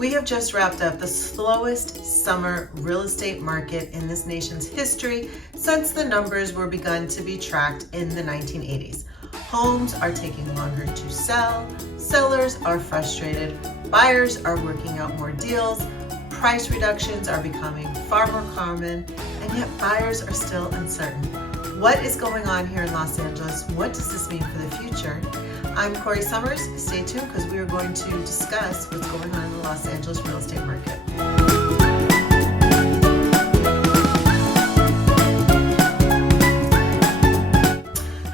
We have just wrapped up the slowest summer real estate market in this nation's history since the numbers were begun to be tracked in the 1980s. Homes are taking longer to sell, sellers are frustrated, buyers are working out more deals, price reductions are becoming far more common, and yet buyers are still uncertain. What is going on here in Los Angeles? What does this mean for the future? I'm Corrie Sommers. Stay tuned because we are going to discuss what's going on in the Los Angeles real estate market.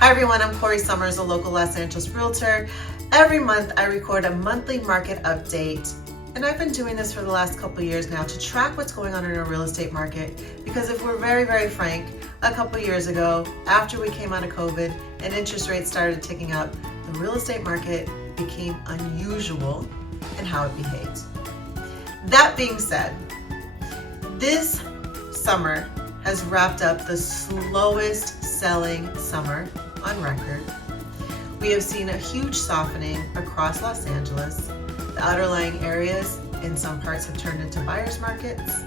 Hi everyone, I'm Corrie Sommers, a local Los Angeles realtor. Every month I record a monthly market update, and I've been doing this for the last couple of years now to track what's going on in our real estate market, because if we're very frank, a couple of years ago, after we came out of COVID and interest rates started ticking up, the real estate market became unusual in how it behaved. That being said, this summer has wrapped up the slowest selling summer on record. We have seen a huge softening across Los Angeles. The outlying areas in some parts have turned into buyers markets,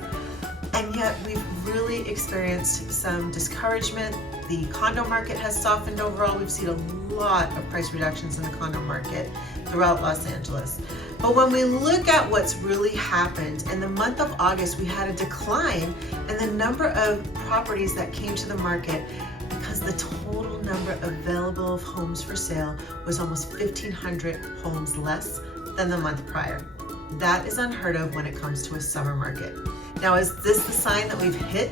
and yet we've really experienced some discouragement. The condo market has softened overall. We've seen a lot of price reductions in the condo market throughout Los Angeles. But when we look at what's really happened, in the month of August, we had a decline in the number of properties that came to the market because the total number available of homes for sale was almost 1,500 homes less than the month prior. That is unheard of when it comes to a summer market. Now, is this the sign that we've hit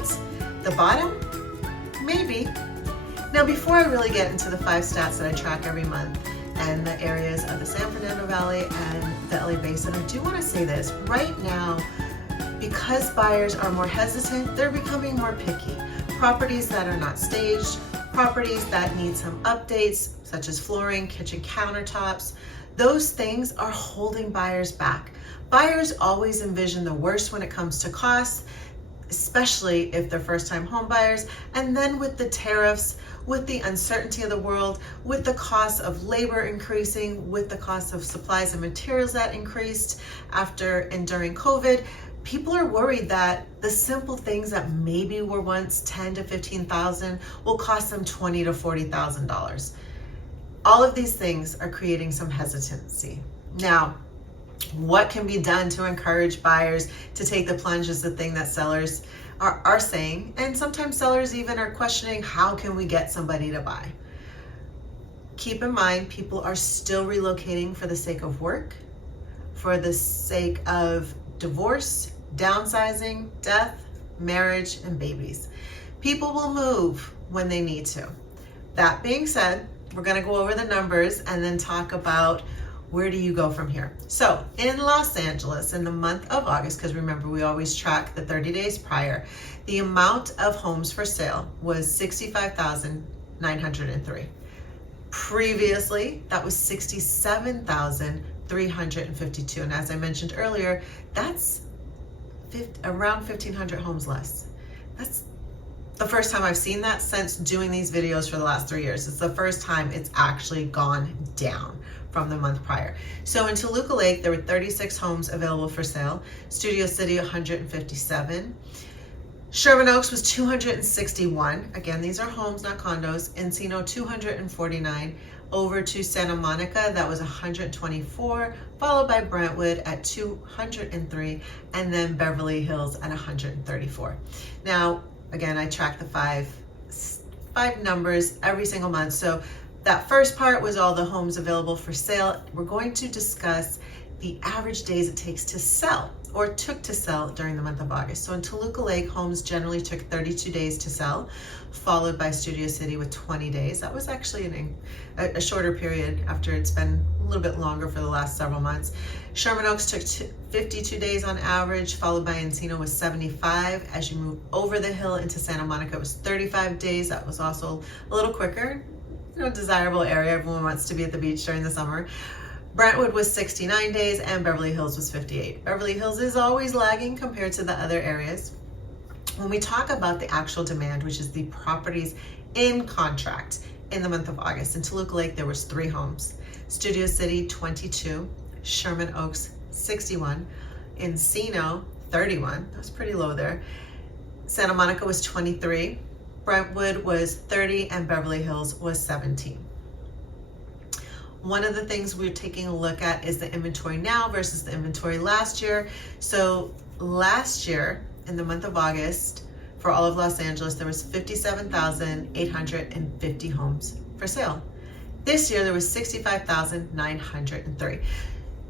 the bottom? Maybe. Now, before I really get into the 5 stats that I track every month and the areas of the San Fernando Valley and the LA Basin, I do want to say this. Right now, because buyers are more hesitant, they're becoming more picky. Properties that are not staged, properties that need some updates, such as flooring, kitchen countertops, those things are holding buyers back. Buyers always envision the worst when it comes to costs, especially if they're first-time home buyers. And then with the tariffs, with the uncertainty of the world, with the cost of labor increasing, with the cost of supplies and materials that increased after and during COVID, people are worried that the simple things that maybe were once $10,000 to $15,000 will cost them $20,000 to $40,000. All of these things are creating some hesitancy. Now, what can be done to encourage buyers to take the plunge is the thing that sellers are saying, and sometimes sellers even are questioning, how can we get somebody to buy? Keep in mind, people are still relocating for the sake of work, for the sake of divorce, downsizing, death, marriage, and babies. People will move when they need to. That being said, we're going to go over the numbers and then talk about where do you go from here. So in Los Angeles, in the month of August, because remember, we always track the 30 days prior, the amount of homes for sale was 65,903. Previously, that was 67,352. And as I mentioned earlier, that's around 1,500 homes less. That's the first time I've seen that since doing these videos for the last 3 years. It's the first time it's actually gone down from the month prior. So in Toluca Lake, there were 36 homes available for sale. Studio City, 157. Sherman Oaks was 261. Again, these are homes, not condos. Encino, 249. Over to Santa Monica, that was 124, followed by Brentwood at 203, and then Beverly Hills at 134. Now, again, I track the five numbers every single month. So that first part was all the homes available for sale. We're going to discuss the average days it takes to sell, or took to sell during the month of August. So in Toluca Lake, homes generally took 32 days to sell, followed by Studio City with 20 days. That was actually a shorter period after it's been a little bit longer for the last several months. Sherman Oaks took 52 days on average, followed by Encino with 75. As you move over the hill into Santa Monica, it was 35 days. That was also a little quicker. Desirable area. Everyone wants to be at the beach during the summer. Brentwood was 69 days and Beverly Hills was 58. Beverly Hills is always lagging compared to the other areas. When we talk about the actual demand, which is the properties in contract in the month of August, in Toluca Lake, there was 3 homes. Studio City, 22. Sherman Oaks, 61. Encino, 31. That's pretty low there. Santa Monica was 23. Brentwood was 30, and Beverly Hills was 17. One of the things we're taking a look at is the inventory now versus the inventory last year. So last year, in the month of August, for all of Los Angeles, there was 57,850 homes for sale. This year, there was 65,903.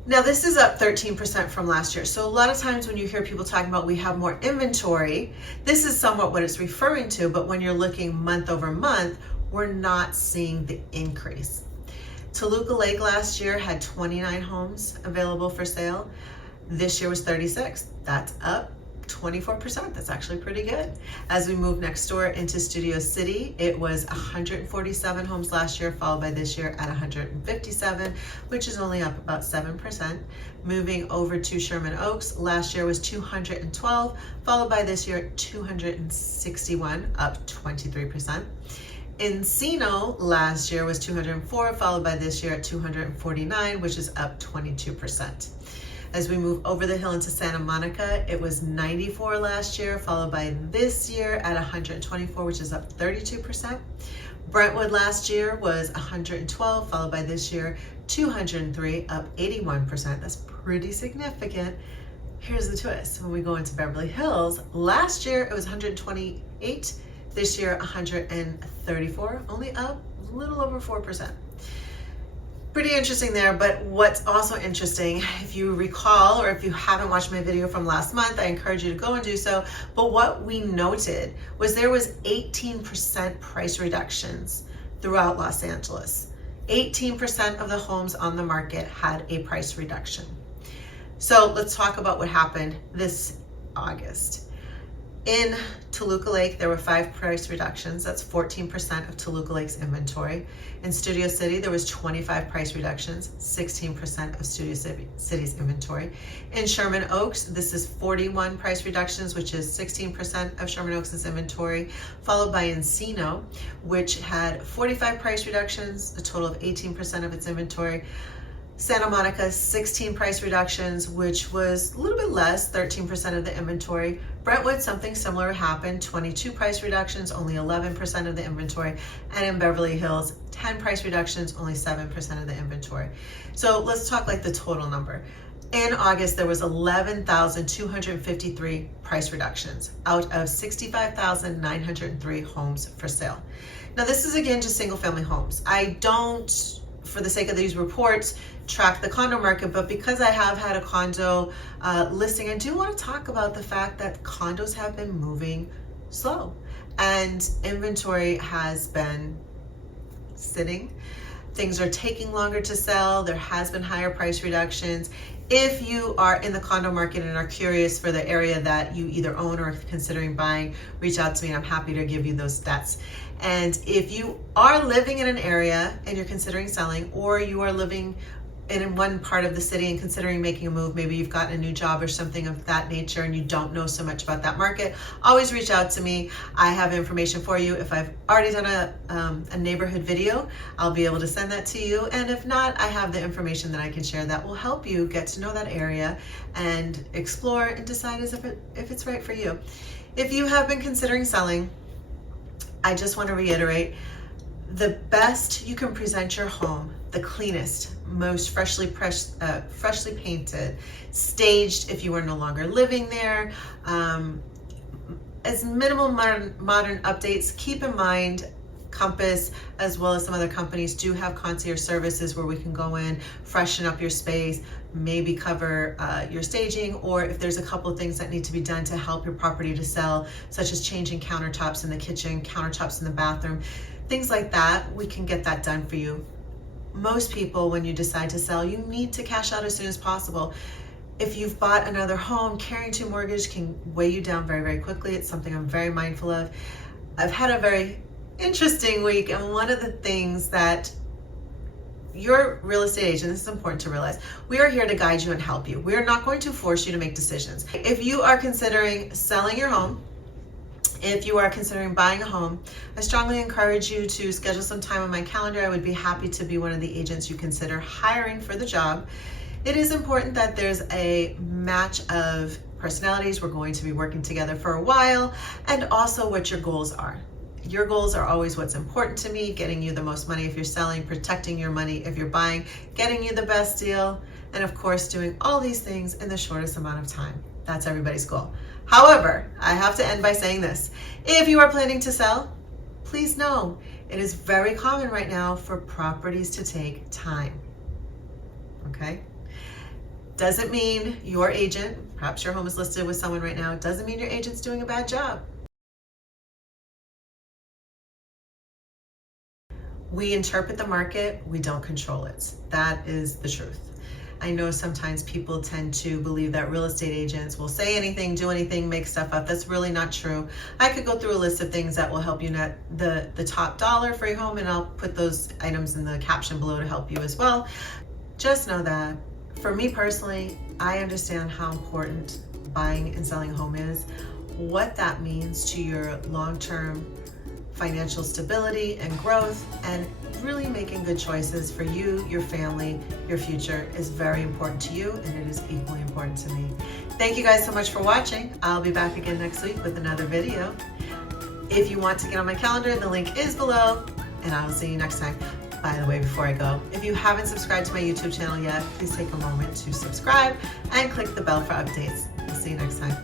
Now, this is up 13% from last year. So a lot of times when you hear people talking about we have more inventory, this is somewhat what it's referring to, but when you're looking month over month, we're not seeing the increase. Toluca Lake last year had 29 homes available for sale. This year was 36. That's up 24%. That's actually pretty good. As we move next door into Studio City, it was 147 homes last year, followed by this year at 157, which is only up about 7%. Moving over to Sherman Oaks, last year was 212, followed by this year 261, up 23%. Encino last year was 204, followed by this year at 249, which is up 22%. As we move over the hill into Santa Monica, it was 94 last year, followed by this year at 124, which is up 32%. Brentwood last year was 112, followed by this year 203, up 81%. That's pretty significant. Here's the twist. When we go into Beverly Hills, last year it was 128, this year 134, only up a little over 4%. Pretty interesting there, but what's also interesting, if you recall, or if you haven't watched my video from last month, I encourage you to go and do so. But what we noted was there was 18% price reductions throughout Los Angeles. 18% of the homes on the market had a price reduction. So let's talk about what happened this August. In Toluca Lake, there were 5 price reductions. That's 14% of Toluca Lake's inventory. In Studio City, there was 25 price reductions, 16% of Studio City's inventory. In Sherman Oaks, this is 41 price reductions, which is 16% of Sherman Oaks' inventory, followed by Encino, which had 45 price reductions, a total of 18% of its inventory. Santa Monica, 16 price reductions, which was a little bit less, 13% of the inventory. Brentwood, something similar happened, 22 price reductions, only 11% of the inventory. And in Beverly Hills, 10 price reductions, only 7% of the inventory. So let's talk like the total number. In August, there was 11,253 price reductions out of 65,903 homes for sale. Now this is again just single family homes. I don't, for the sake of these reports, track the condo market, but because I have had a condo listing, I do want to talk about the fact that condos have been moving slow and inventory has been sitting. Things are taking longer to sell. There has been higher price reductions. If you are in the condo market and are curious for the area that you either own or considering buying, reach out to me and I'm happy to give you those stats. And if you are living in an area and you're considering selling, or you are living in one part of the city and considering making a move, maybe you've gotten a new job or something of that nature and you don't know so much about that market, always reach out to me. I have information for you. If I've already done a neighborhood video, I'll be able to send that to you. And if not, I have the information that I can share that will help you get to know that area and explore and decide if it's right for you. If you have been considering selling, I just want to reiterate, the best you can present your home, the cleanest, most freshly painted, staged if you are no longer living there, as minimal modern updates. Keep in mind, Compass, as well as some other companies, do have concierge services where we can go in, freshen up your space, maybe cover your staging, or if there's a couple of things that need to be done to help your property to sell, such as changing countertops in the kitchen, countertops in the bathroom, things like that, we can get that done for you. Most people, when you decide to sell, you need to cash out as soon as possible. If you've bought another home, carrying to mortgage can weigh you down very, very quickly. It's something I'm very mindful of. I've had a very interesting week, and one of the things that your real estate agent, this is important to realize, we are here to guide you and help you. We are not going to force you to make decisions. If you are considering selling your home, if you are considering buying a home, I strongly encourage you to schedule some time on my calendar. I would be happy to be one of the agents you consider hiring for the job. It is important that there's a match of personalities. We're going to be working together for a while, and also what your goals are. Your goals are always what's important to me, getting you the most money if you're selling, protecting your money if you're buying, getting you the best deal, and of course doing all these things in the shortest amount of time. That's everybody's goal. However, I have to end by saying this. If you are planning to sell, please know it is very common right now for properties to take time. Okay? Doesn't mean your agent, perhaps your home is listed with someone right now, doesn't mean your agent's doing a bad job. We interpret the market, we don't control it. That is the truth. I know sometimes people tend to believe that real estate agents will say anything, do anything, make stuff up. That's really not true. I could go through a list of things that will help you net the top dollar for your home, and I'll put those items in the caption below to help you as well. Just know that for me personally, I understand how important buying and selling a home is, what that means to your long-term financial stability and growth, and really making good choices for you, your family, your future is very important to you, and it is equally important to me. Thank you guys so much for watching. I'll be back again next week with another video. If you want to get on my calendar, the link is below, and I will see you next time. By the way, before I go, if you haven't subscribed to my YouTube channel yet, please take a moment to subscribe and click the bell for updates. I'll see you next time.